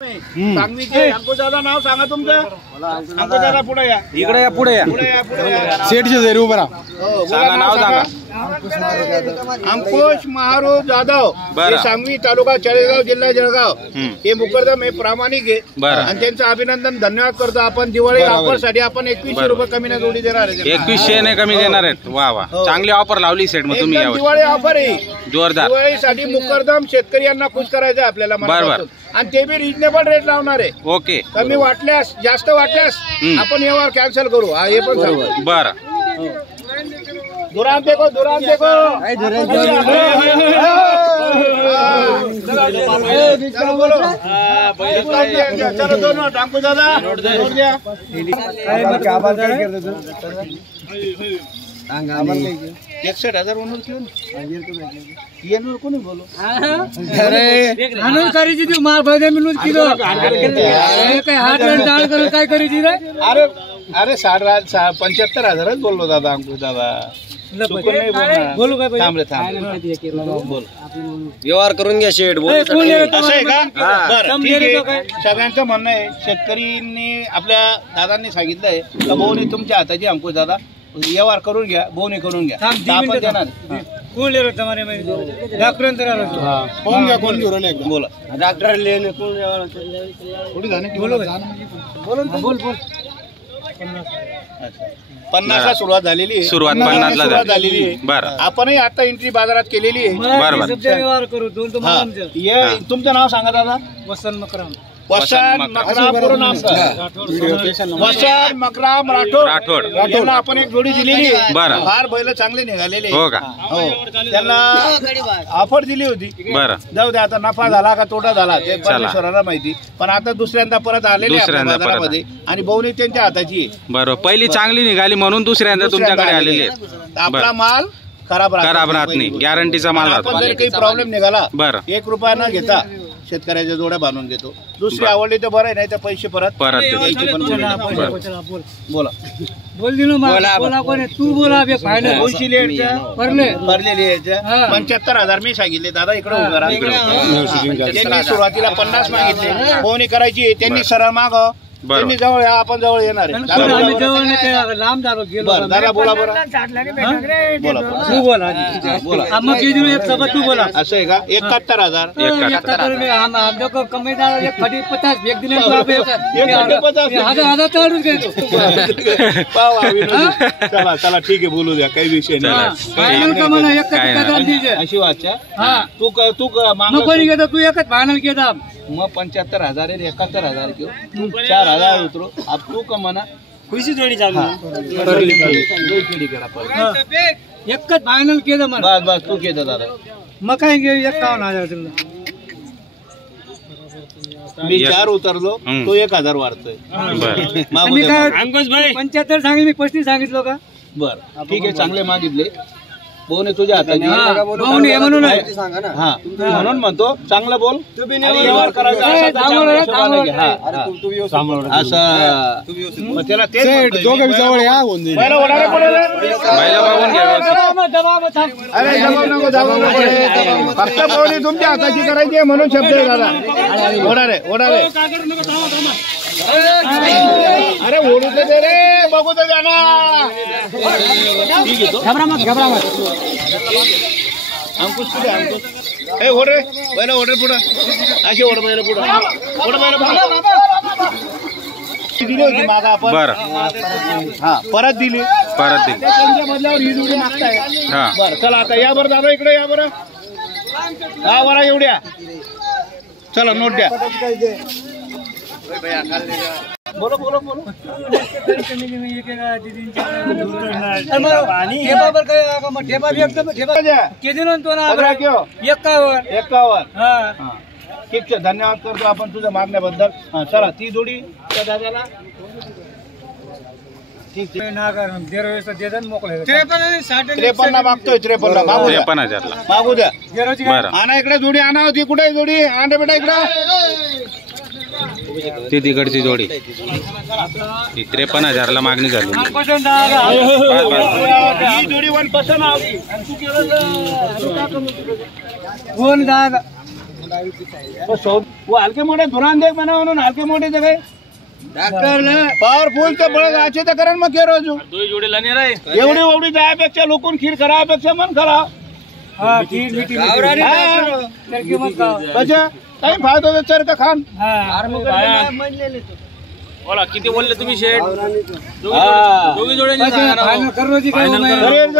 सांगवीचे अंकुशदादा नाव सांगा तुमचं। अंकुशदादा पुढे या, इकडे या, पुढे या, सेठचे जरी उभा राहा। सांगा नाव सांगा। अंकुश महारूप जाधव, हे सांगवी तालुका चाळीसगाव जिल्हा जळगाव। हे मुकरदम हे प्रामाणिक आहे आणि त्यांचं अभिनंदन धन्यवाद करतो। आपण दिवाळी ऑफर साठी आपण 2100 रुपये कमी न जोडी देणार आहे। 2100 ने कमी देणार आहेत। वा वा, चांगली ऑफर लावली सेट मग तुम्ही यावर। दिवाळी ऑफर आहे जोरदार। दिवाळीसाठी मुकरदम शेतकऱ्यांना खुश करायचं आपल्याला मनापासून आणि ते बी रिजनेबल रेट लावणार आहे। ओके, कमी वाटल्यास जास्त वाटल्यास आपण यावर कॅन्सल करू। हा हे पण सांगू। बरं, दुरान देखो, दुरान देखो। चलो बोलो, चलो दोनों टांकू दादा नोट द्या। एकसठ हजार म्हणून क्यों ये नूर कोणी बोलो अरे आणून करीची ती मार फायदे मिळून किलो काय हात डाळ करून काय करीची रे। अरे अरे 75,000च बोललो दादा अंकुश दादा। बोलू काय थांबले बोल व्यवहार करून घ्या शेठ। असं आहे का? बरं ठीक आहे। सगळ्यांचं म्हणणं आहे, शेतकरींनी आपल्या दादांनी सांगितलंय का भाऊनी तुमच्या हाताची अंकुश दादा व्यवहार करून घ्या, बोनी करून घ्या, आपण देणार। कोण ले रहा हमारे में डॉक्टर तर आलो फोन घ्या, कोण घेऊन एकदा बोला। डॉक्टर लेने कोण थोडी जाणे बोलो बोल बोल 50 ला सुरुवात झालेली आहे। सुरुवात 50 ला झालेली आहे। बरं, आपणही आता एंट्री बाजारात केलेली आहे। बरोबर। व्यवहार करू दोन तो ये तुमचं नाव सांगा दादा। वसंत मकराम वसंत मकराम पूर्ण नाम वसंत मकराम राठोड। त्यांना आपण एक जोडी दिलेली आहे। बरं, फार बैल चांगले निघालेले हो का? हो, त्यांना ऑफर दिली होती। बरं, जाऊ दे, आता नफा झाला का तोटा झाला ते परमेश्वराला माहिती, पण आता दुसऱ्यांदा परत आलेले बाजारामध्ये आणि बहुनी त्यांच्या हाताची आहे। बरोबर। पहिली चांगली निघाली म्हणून दुसऱ्यांदा तुमच्याकडे आलेली आहे। आपला माल खराब राहत नाही, गॅरंटीचा माल राहतो। आपण जर काही प्रॉब्लेम निघाला बरं, 1 रुपया न घेता शेतकऱ्याच्या जोड्या बांधून घेतो। दुसरी आवडली तर बरं, नाही तर पैसे परत बोला बोल दिनो बोला कोण तू बोला फायनल भरलेली 75,000 मी सांगितले दादा। इकडे उभं राहा। त्यांनी सुरुवातीला 50 मागितले, फोन करायची, त्यांनी सरळ माग, त्यांनी जवळ या, आपण जवळ येणार आहे। लांब झालो गेलो दादा बोला बरं, बोला तू बोला बोला। मग एक सोबत तू बोला। असं आहे का? 71,000 कमी झालं 50 एक दिन चला चला ठीक आहे, बोलू द्या, काही विषय नाही। अशी वाचा तू कोणी घेतो, तू एकच फायनल घेता मग 75,000 71,000 घेऊ, 4,000 उतरो। अब तू का म्हणा खुशी जोडी चालू एकच फायनल केलं मला। बस बस तू केलं दादा। मग काय घेऊ 51,000 तुला मी 4 उतरलो, तो 1,000 वाढतोय। मी काय 75 सांगितलं, मी 35 सांगितलं का? बरं ठीक आहे, चांगले मागितले बोने तुझ्या हाताची म्हणून हा म्हणून म्हणतो चांगलं बोल। फक्त बोली तुमच्या हाताची करायची म्हणून शब्द आहे दादा। ओढारे ओढारे, अरे ओढू तर दे रे, बघू तर द्या ना। घबरा मत अंकुश पुढे, अंकुश हे ओढ रे बैल, ओढ रे पुढं, अशी ओढ बैल पुढं, ओढ बैल पुढं। दिली होती मागा आपण, हा परत दिली त्यांच्या बदल्यावर ही जोडी मागताय। बरं चला आता या बरं दादा, इकडे या बरं, हा बरं एवढ्या, चला नोट द्या। बोलो बोलो बोलो ठीक आहे, धन्यवाद करतो आपण तुझ्या मागण्याबद्दल। चला ती जोडी त्या दादाला ठीक आहे, 53 मागतोय, 53 मागू द्या। आणा इकडे जोडी, आणा होती कुठे जोडी, आणा बेटा इकडे। ती तिकडची जोडी 53,000 मागणी झाली। ही जोडी 1% आली। कोण दादा वो हल्के मोठे धुरान देख म्हणा म्हणून हल्के मोठे जगह पावरफुल तर बळ गाचे तर करण मग रोजू एवढी एवढी जायपेक्षा लोकून खीर करायपेक्षा मन करा काही फायदा चर का खान बोला किती बोलले तुम्ही शेठ दोघी जोडे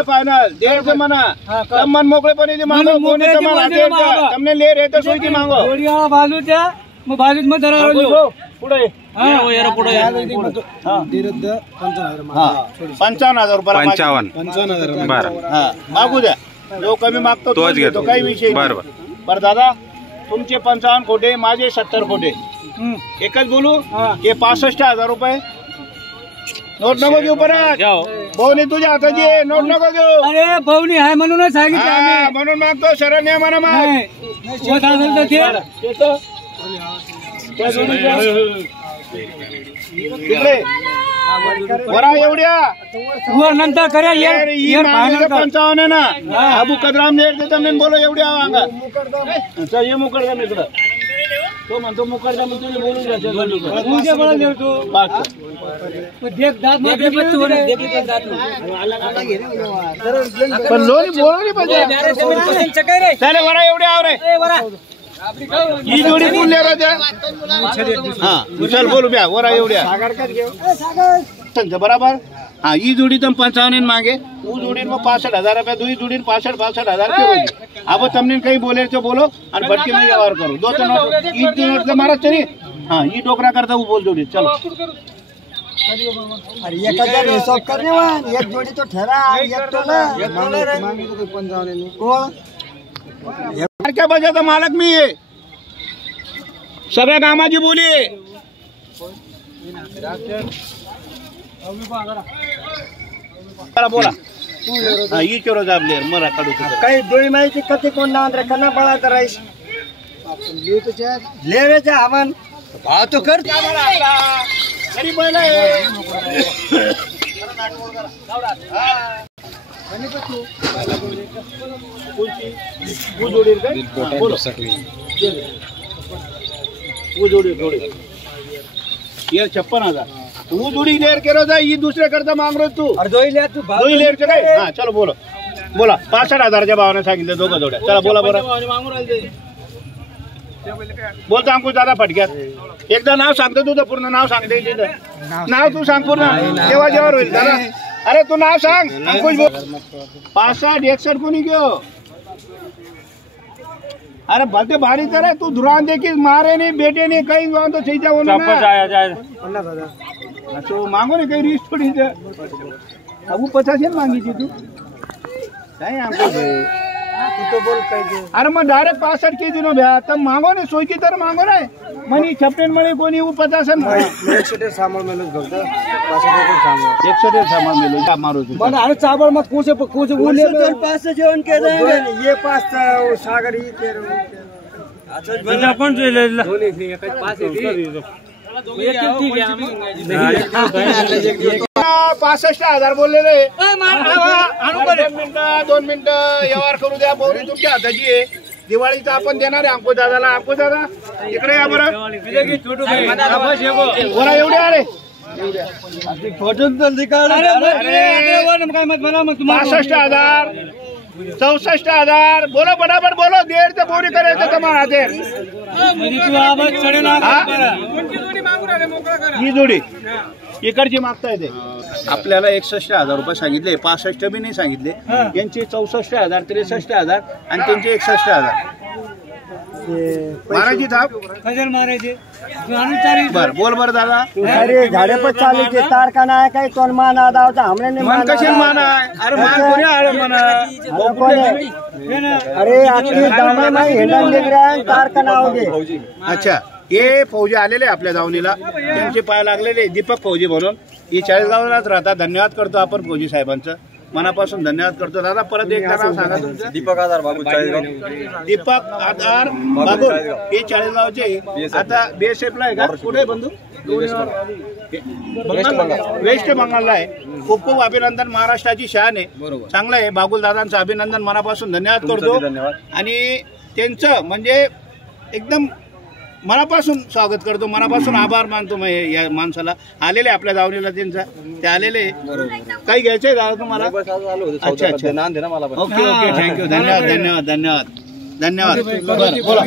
फायनल 1.5 म्हणा मन मोकळेपणे मागो कोणी તમને ले रे तर सोयी मागो बाजूच्या मग बाजूत मग धरा पुढे 55,000 रुपये 55 बरं मागू द्या जो कमी मागतो तोच घेतो काही विषय बरोबर बरं दादा तुमचे 55 खोटे माझे 70 खोटे एकच बोलू हे 65,000 रुपये नोट नको घेऊ परत भाऊनी तुझ्या हाताची नोट नको घेऊ अरे भाऊनी आहे म्हणूनच सांगितलं म्हणून मागतो शरण आहे म्हणा माग वरा एवढ्या नंतर करा 55 ना अबू कदराम देते बोलो एवढ्या अंगा ये मुकरदम इकडं तो म्हणतो मुकरदम तुम्ही बोलून पण लोणी बोलवली पाहिजे त्याला वरा एवढ्या आव रे ही जोडी बोलले राजा हा चल बोलू ब्या वरा एवढ्या बराबर हाँ ये जोड़ी तुम 55 मांगे वो जोड़ी में 65,000 रुपया दुई जोड़ी 65,000 के अब तुमने कहीं बोले तो बोलो और भटकी में व्यवहार करो दो तो नोट ईद नोट का मारा चलिए हाँ ये डोकरा करता वो बोल जोड़ी चलो अरे 1,000 हिसाब करने वाला एक जोड़ी तो ठहरा एक तो क्या बचा था मालक में ये सगळ्या कामाची बोली बोला हाँ ये चोरो जाब ले मरा काढू काही दोई माहिती कधी कोण नाव रखना बळा करायस लेवेचा आव्हान भाव तो कर गरीब महिला वो जोड़ी वो जोड़ी ये 56,000 वो जोड़ी लेर के रोजा ये दूसरे करता मांग रहे तू दो ही लेर के काय हाँ चलो बोलो बोला 65,000 भावाने सांगितलं दोघं जोड्या चला बोला बोला बोल सांगू दादा फटक्यात एकदा नाव सांगतो तुझं पूर्ण नाव सांगते तिथं नाव तू सांग पूर्ण जेव्हा जेव्हा होईल दादा अरे तू नाव सांग अंकुश बोल 65-61 कोणी घेऊ अरे भलते भारी तरह तू धुरान देखी मारे नहीं बेटे नहीं कहीं तो सही जाओ तो मांगो नहीं कहीं रीस थोड़ी अब वो 50 मांगी थी तू तो बोल पाहिजे अरे मग डायरेक्ट 65 के दिनों भ्या तब मांगो नहीं सोची तर मांगो ना मनी छप्पन मणी कोणी वो 50 100 सामान मेलो गलत 65 सामान 100 सामान मेलो का मारो तू मन अरे चावल मत कुछ बोले तो पास जेवण के देंगे ये पास सागर ही के अच्छा पण ले दोन्ही एकच पास आहे 65,000 बोललेले 2 मिनिटं व्यवहार करू द्या पौरी तुमच्या हाताची आहे दिवाळीचा आपण देणार आहे अंकुश दादाला अंकुश दादा इकडे या बरं बरं एवढे अरे 65,000 64,000 बोलो बराबर बोलो देर से बोरी करे तो तुम्हारा देर ही जोडी इकडची मागताय ते आपल्याला 61,000 रुपये सांगितले 65 बी नाही सांगितले यांचे 64,000 63,000 आणि त्यांचे 61,000 महाराजी थाप मारायचे बर बोल बर दादा अरे झाडे पर चालू के तार का ना काही कोण मान आदा होता हमने ने मन कशी मान आहे अरे मान कोणी आले म्हणा अरे आपली दामा नाही हेंडा निघ रहा है तार का ना होगे अच्छा हे फौजी आलेले आपल्या दावणीला त्यांचे पाय लागलेले दीपक फौजी म्हणून ही 40गावलाच राहतात धन्यवाद करतो आपण फौजी साहेबांचं मनापासून धन्यवाद करतो दादा परत एकदा नाव सांगा तुमचं दीपक आधार बाबू दीपक आधार बाबू हे 40गावचे आता BSF ला आहे का कुठे बंधू वेस्ट बंगालला आहे खूप खूप अभिनंदन महाराष्ट्राची शान आहे चांगलं आहे बागुल दादांचं अभिनंदन मनापासून धन्यवाद करतो आणि त्यांचं म्हणजे एकदम मनापासून स्वागत करतो, मनापासून आभार मानतो मी या माणसाला. आलेले आपल्या दावणीला त्यांचा ते आलेले. काही घ्यायचंय दादा तुम्हाला? अच्छा अच्छा, ओके ओके, थँक्यू, धन्यवाद धन्यवाद धन्यवाद धन्यवाद. बरं बोला.